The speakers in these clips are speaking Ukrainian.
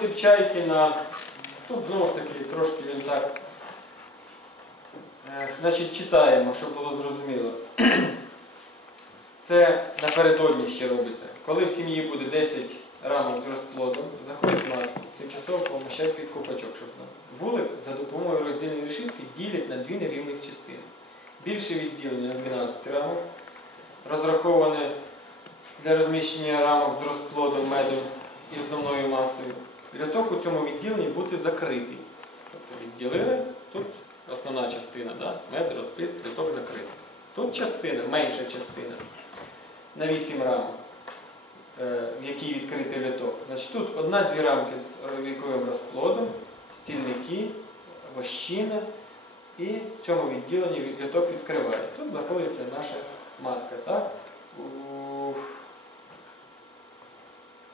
Спосіб. Тут знову ж таки трошки він так. Е, Значить, читаємо, щоб було зрозуміло. Це напередодні ще робиться. Коли в сім'ї буде 10 рамок з розплодом, заходить матку, тимчасово поміщають під копачок, щоб. Вулик за допомогою роздільної решітки ділять на дві нерівних частини. Більше відділення на 12 рамок, розраховане для розміщення рамок з розплодом меду і основною масою. Льоток у цьому відділенні бути закритий. Тобто відділили, тут основна частина, да? мед, розплід, льоток закритий. Тут частина, менша частина на 8 рамок, е, в якій відкритий льоток. Значить, тут одна-дві рамки з віковим розплодом, стільники, вощина і в цьому відділенні від- льоток відкриває. Тут знаходиться наша матка. Так?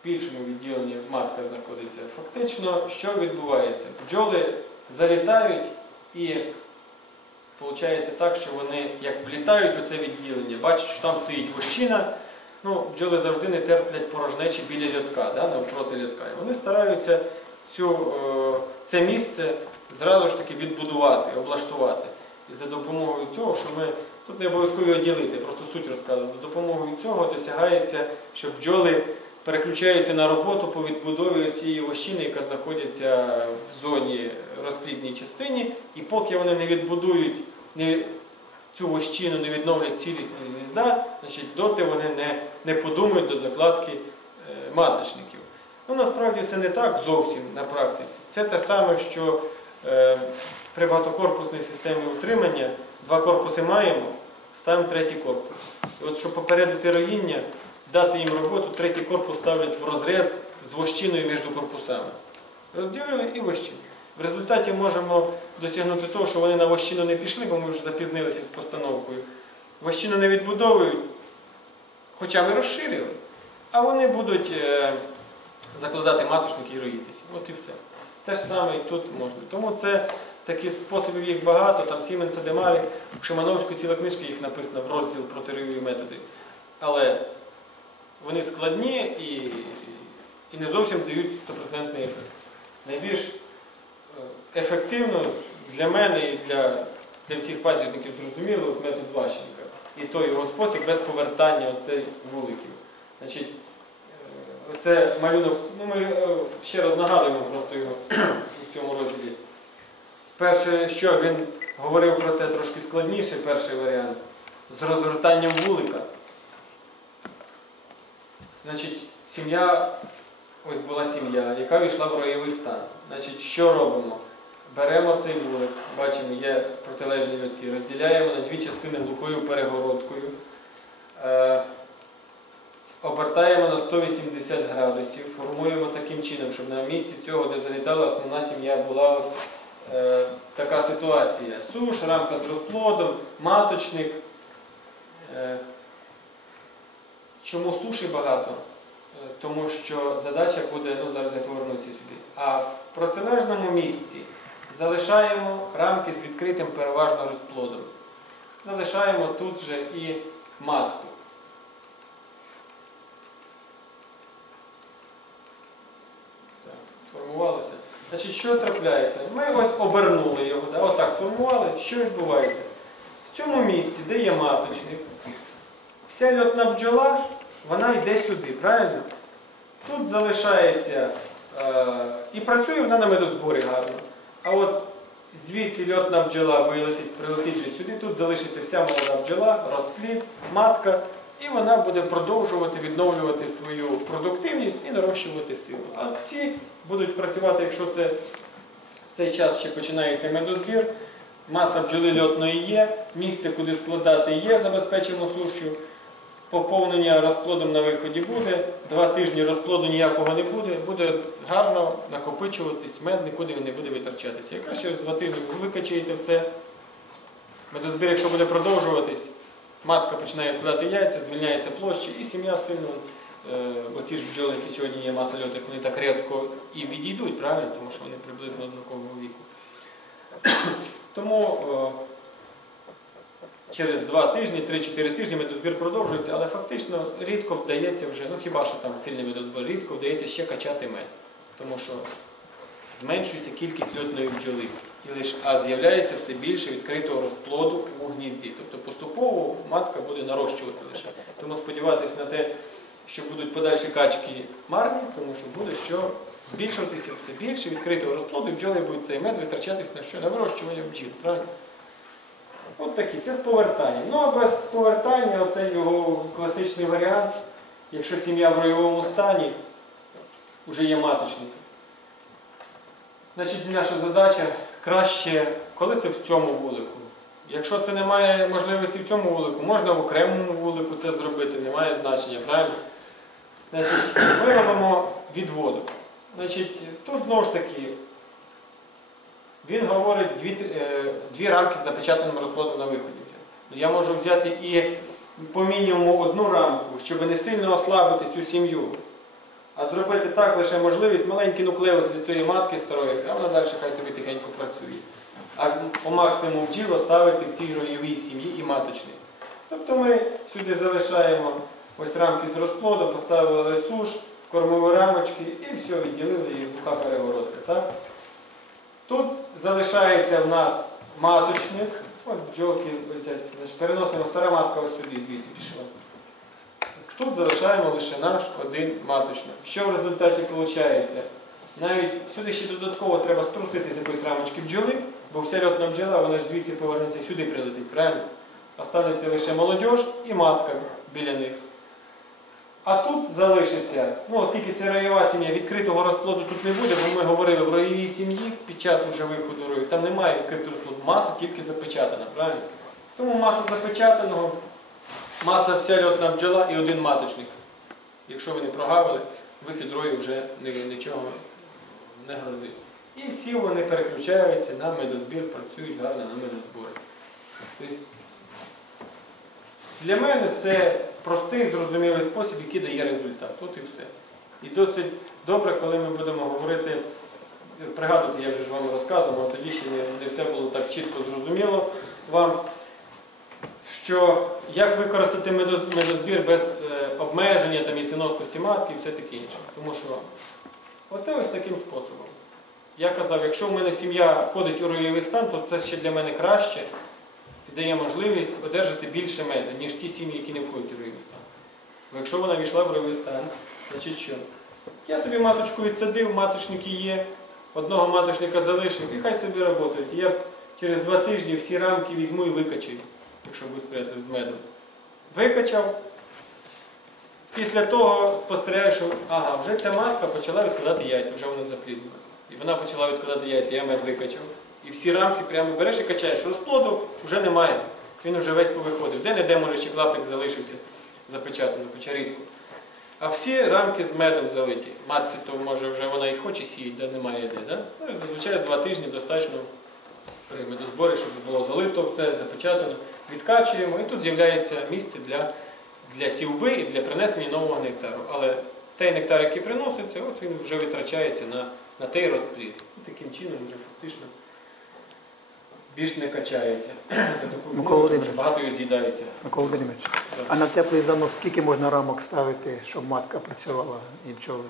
Більшому відділенні матка знаходиться. Фактично, що відбувається? Бджоли залітають і виходить так, що вони як влітають у це відділення, бачать, що там стоїть вощина, ну, бджоли завжди не терплять порожнечі біля льотка, да, навпроти льотка. І вони стараються цю, е, це місце зразу ж таки відбудувати, облаштувати. І за допомогою цього, що ми тут не обов'язково ділити, просто суть розказую. За допомогою цього досягається, що бджоли переключаються на роботу по відбудові цієї вощини, яка знаходиться в зоні розплідній частині, і поки вони не відбудують цю вощину, не відновлять цілісність гнізда, значить доти вони не, не подумають до закладки е, маточників. Ну насправді це не так зовсім на практиці. Це те саме, що е, при багатокорпусній системі утримання два корпуси маємо, ставимо третій корпус. І от щоб попередити роїння, дати їм роботу, третій корпус ставлять в розріз з вощиною між корпусами. Розділили і вощину. В результаті можемо досягнути того, що вони на вощину не пішли, бо ми вже запізнилися з постановкою. Вощину не відбудовують, хоча ми розширили, а вони будуть е, закладати маточники і роїтися. От і все. Те ж саме і тут можна. Тому це такі способів їх багато, там Сімен Садемарі, в Шимановську ціла книжка їх написана в розділ про теорію методи. Але вони складні і, і не зовсім дають 100% ефект. Найбільш е, ефективно для мене і для, для всіх пасічників зрозуміло метод Ващенка. І той його спосіб без повертання от вуликів. Значить, е, це малюнок, ну ми е, ще раз нагадуємо просто його у цьому розділі. Перше, що він говорив про те трошки складніше, перший варіант, з розгортанням вулика. Значить, сім'я, ось була сім'я, яка війшла в роєвий стан. Значить, що робимо? Беремо цей вулик, бачимо, є протилежні льотки, розділяємо на дві частини глухою перегородкою, е, обертаємо на 180 градусів, формуємо таким чином, щоб на місці цього, де залітала основна сім'я, була ось е, така ситуація. Суш, рамка з розплодом, маточник. Е, Чому суші багато? Е, Тому що задача буде, ну зараз я повернуся сюди. А в протилежному місці залишаємо рамки з відкритим переважно розплодом. Залишаємо тут же і матку. Так, сформувалося. Значить, що трапляється? Ми ось обернули його, да? отак сформували. Що відбувається? В цьому місці, де є маточник, вся льотна бджола, вона йде сюди, правильно? Тут залишається е, і працює вона на медозборі гарно. А от звідси льотна бджола прилетить же сюди, тут залишиться вся молода бджола, розплід, матка, і вона буде продовжувати відновлювати свою продуктивність і нарощувати силу. А ці будуть працювати, якщо це в цей час ще починається медозбір, маса бджоли льотної є, місце, куди складати є, забезпечено сушу. Поповнення розплодом на виході буде, два тижні розплоду ніякого не буде, буде гарно накопичуватись, мед нікуди не буде витрачатися. Якраз через два тижні ви викачаєте все. Медозбір, якщо буде продовжуватись, матка починає вкладати яйця, звільняється площа і сім'я сильно, е, оці ж бджоли, які сьогодні є маса льотних, вони так різко і відійдуть, правильно, тому що вони приблизно однакового віку. Тому е, через два тижні, 3-4 тижні медозбір продовжується, але фактично рідко вдається вже, ну хіба що там сильний медозбір, рідко вдається ще качати мед. тому що зменшується кількість льотної бджоли. І лише, а з'являється все більше відкритого розплоду у гнізді. Тобто поступово матка буде нарощувати лише. Тому сподіватися на те, що будуть подальші качки марні, тому що буде що збільшуватися все більше відкритого розплоду, і бджоли будуть цей мед витрачатись на що? На вирощування бджіл. Правильно? От такі, це з повертанням. Ну а без повертання, оце його класичний варіант. Якщо сім'я в ройовому стані, вже є маточник. Значить, наша задача краще, коли це в цьому вулику. Якщо це немає можливості в цьому вулику, можна в окремому вулику це зробити, немає значення, правильно? Значить, ми робимо відводок. Значить, тут знову ж таки, він говорить дві, е, дві рамки з запечатаним розплодом на виході. Я можу взяти і по мінімуму одну рамку, щоб не сильно ослабити цю сім'ю. А зробити так лише можливість маленький нуклеус для цієї матки старої, а вона далі хай собі тихенько працює. А по максимуму бджіл оставити в цій роєвій сім'ї і маточник. Тобто ми сюди залишаємо ось рамки з розплодом, поставили суш, кормові рамочки і все, відділили їх буха перегородки. Залишається в нас маточник. От бджолки летять. Переносимо стара матка ось сюди, звідси пішла. Тут залишаємо лише наш один маточник. Що в результаті виходить? Навіть сюди ще додатково треба струсити з якоїсь рамочки бджоли, бо вся льотна бджола, вона ж звідси повернеться сюди прилетить, правильно? Останеться лише молодь і матка біля них. А тут залишиться, ну оскільки це роєва сім'я, відкритого розплоду тут не буде, бо ми говорили в роєвій сім'ї під час уже виходу рою, там немає відкритого розплоду, маса тільки запечатана, правильно? Тому маса запечатаного, маса вся льотна бджола і один маточник. Якщо ви не прогавили, вихід рою вже нічого не грозить. І всі вони переключаються на медозбір, працюють гарно на медозборі. Для мене це простий, зрозумілий спосіб, який дає результат. От і все. І досить добре, коли ми будемо говорити, пригадувати, я вже ж вам розказував, тоді ще не, все було так чітко зрозуміло вам, що як використати медозбір без е, обмеження там, яйценоскості матки і все таке інше. Тому що оце ось таким способом. Я казав, якщо в мене сім'я входить у роєвий стан, то це ще для мене краще і дає можливість одержати більше меду, ніж ті сім'ї, які не входять у стан. Бо якщо вона війшла в стан, значить що? Я собі маточку відсадив, маточники є, одного маточника залишив і хай собі працюють. І Я через два тижні всі рамки візьму і викачаю, якщо будуть спрятати з медом. Викачав. Після того спостерігаю, що ага, вже ця матка почала відкладати яйця, вже вона запліднилася. І вона почала відкладати яйця, я мед викачав. І всі рамки прямо береш і качаєш. Розплоду вже немає. Він вже весь повиходив. Де-не-де, може, ще клаптик залишився запечатаний, хоча рідко. А всі рамки з медом залиті. Матці то може вже вона і хоче сіяти, де немає де. Да? Ну, зазвичай два тижні достатньо при медозборі, щоб було залито, все запечатано. Відкачуємо, і тут з'являється місце для, для сівби і для принесення нового нектару. Але той нектар, який приноситься, от він вже витрачається на, на той розплід. І таким чином вже фактично більш не качається. За таку Микола тому що Володимирович. багато його з'їдається. Микола Володимирович, а на теплий занос скільки можна рамок ставити, щоб матка працювала і бджоли?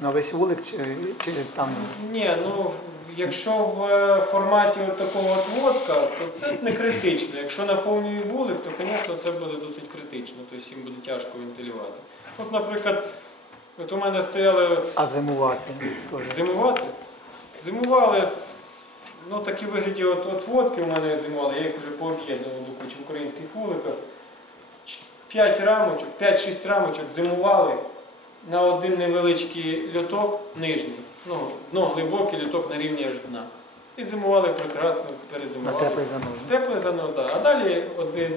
На весь вулик чи, чи там Ні, ну якщо в е, форматі от такого от водка, то це не критично. Якщо наповнює вулик, то, звісно, це буде досить критично, тобто їм буде тяжко вентилювати. От, наприклад, от у мене стояли а зимувати? теж? зимувати. Зимували, з- ну такі вигляді от, от водки у мене зимували, я їх вже пооб'єднував до кучі в українських вуликах. 5 рамочок, 5-6 рамочок зимували на один невеличкий льоток нижній. Ну, дно глибокий льоток на рівні аж дна. І зимували прекрасно, На перезимували. теплий занос? Теплий занос, так. А далі один,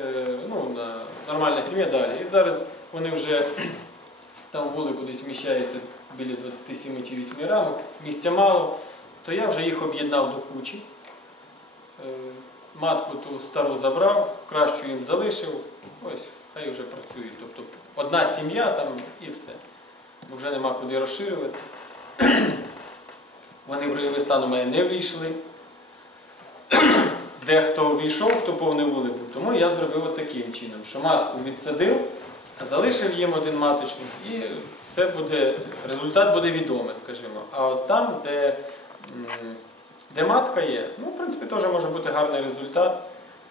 е, ну, на, нормальна сім'я далі. І зараз вони вже там в вулику десь вміщається біля 27 чи 8 рамок, місця мало, то я вже їх об'єднав до кучі. Е, матку ту стару забрав, кращу їм залишив, ось, хай вже працюють. Тобто одна сім'я там і все. Вже нема куди розширювати. Вони в ройовий стан у мене не вийшли. Дехто увійшов, хто повний вулик був. Тому я зробив таким чином, що матку відсадив, залишив їм один маточник і це буде, результат буде відомий, скажімо. А от там, де, де матка є, ну, в принципі, теж може бути гарний результат,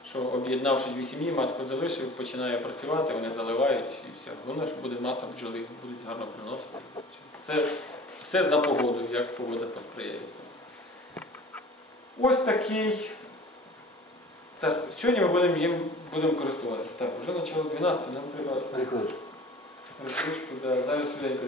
що об'єднавши дві сім'ї, матку залишив, починає працювати, вони заливають і все. Головне, що буде маса бджоли, будуть гарно приносити. Все, все за погодою, як погода посприяє. Ось такий. Та, сьогодні ми будемо їм будемо користуватися. Так, вже почало 12, нам треба зараз швиденько